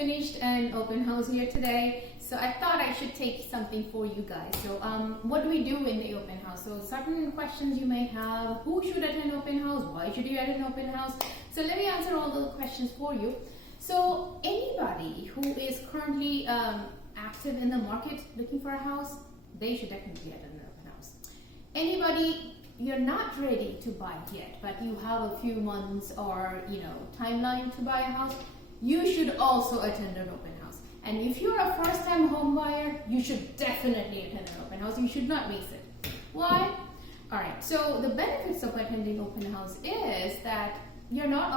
finished an open house here today, so I thought I should take something for you guys. So what do we do in the open house? So certain questions you may have: who should attend open house? Why should you attend open house? So let me answer all the questions for you. So anybody who is currently active in the market looking for a house, they should definitely attend an open house. Anybody you're not ready to buy yet, but you have a few months or timeline to buy a house, you should also attend an open house. And if you're a first-time home buyer, you should definitely attend an open house. You should not miss it. Why? All right. So the benefits of attending open house is that you're not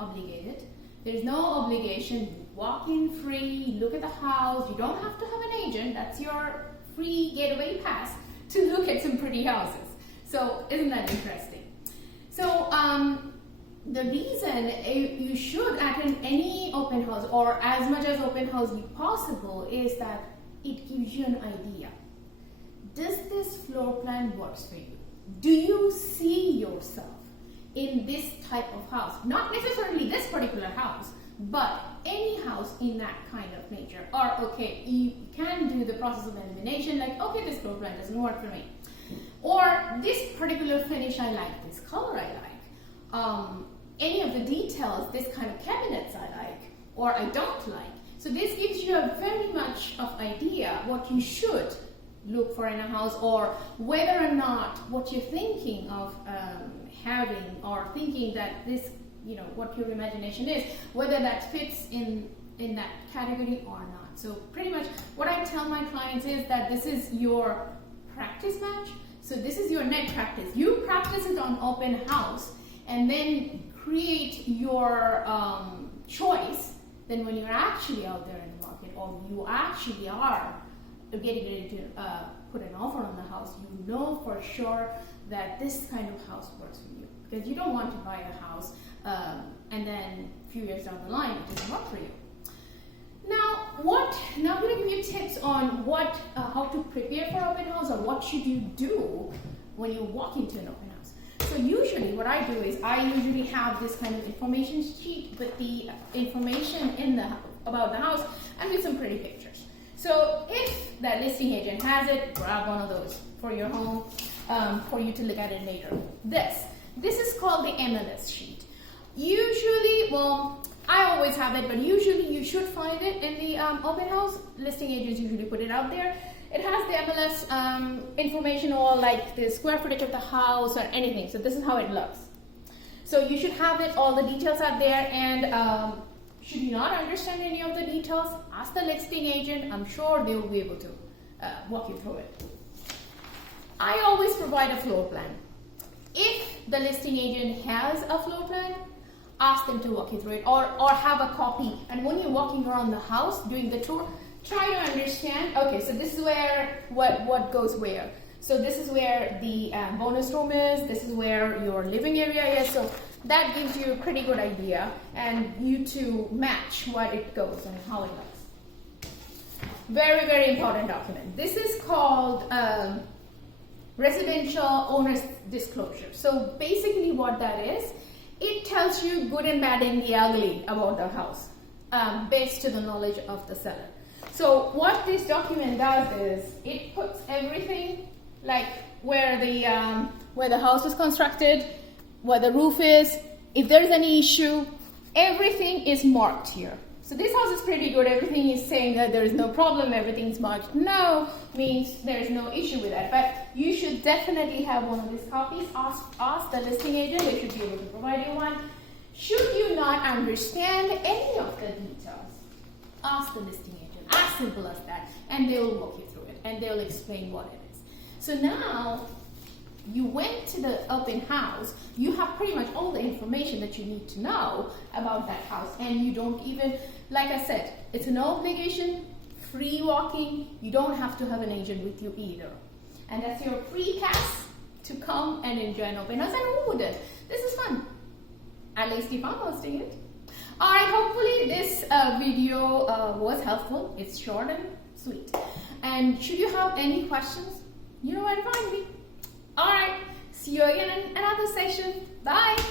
obligated. There's no obligation. You walk in free, look at the house. You don't have to have an agent. That's your free getaway pass to look at some pretty houses. So isn't that interesting? So the reason you should attend any open house or as much as open house possible is that it gives you an idea. Does this floor plan work for you? Do you see yourself in this type of house? Not necessarily this particular house, but any house in that kind of nature. Or okay, you can do the process of elimination, like okay, this floor plan doesn't work for me. Or this particular finish I like, this color I like, any of the details, this kind of cabinets I like, or I don't like. So this gives you a very much of idea what you should look for in a house, or whether or not what you're thinking of having, or thinking that this, what your imagination is, whether that fits in that category or not. So pretty much what I tell my clients is that this is your practice match. So this is your net practice. You practice it on open house and then create your choice. Then when you're actually out there in the market, or you actually are getting ready to put an offer on the house, you know for sure that this kind of house works for you. Because you don't want to buy a house and then a few years down the line it doesn't work for you. Now I'm going to give you tips on how to prepare for open house, or what should you do when you walk into an open house. So usually what I do is I usually have this kind of information sheet with the information about the house and with some pretty pictures. So if that listing agent has it, grab one of those for your home, for you to look at it later. This is called the MLS sheet. Usually, I always have it, but usually you should find it in the open house. Listing agents usually put it out there. It has the MLS information, or like the square footage of the house or anything. So this is how it looks. So you should have it, all the details out there. And should you not understand any of the details, ask the listing agent. I'm sure they will be able to walk you through it. I always provide a floor plan. If the listing agent has a floor plan, ask them to walk you through it, or have a copy. And when you're walking around the house doing the tour, try to understand, okay, so this is where what goes where. So this is where the bonus room is, this is where your living area is. So that gives you a pretty good idea, and you to match what it goes and how it looks. Very, very important document. This is called residential owner's disclosure. So basically what that is, it tells you good and bad and the ugly about the house, based to the knowledge of the seller. So what this document does is it puts everything, like where the house was constructed, where the roof is, if there is any issue, everything is marked here. So this house is pretty good. Everything is saying that there is no problem. Everything's marked no, means there is no issue with that. But you should definitely have one of these copies. Ask the listing agent. They should be able to provide you one. Should you not understand any of the details, ask the listing agent. As simple as that. And they will walk you through it. And they'll explain what it is. So now you went to the open house, you have pretty much all the information that you need to know about that house, and you don't even, like I said, it's no obligation, free walking, you don't have to have an agent with you either. And that's your free pass to come and enjoy an open house. And who wouldn't? This is fun. At least if I'm hosting it. Alright, hopefully this video was helpful. It's short and sweet. And should you have any questions, you know where to find me. Alright, see you again in another session. Bye.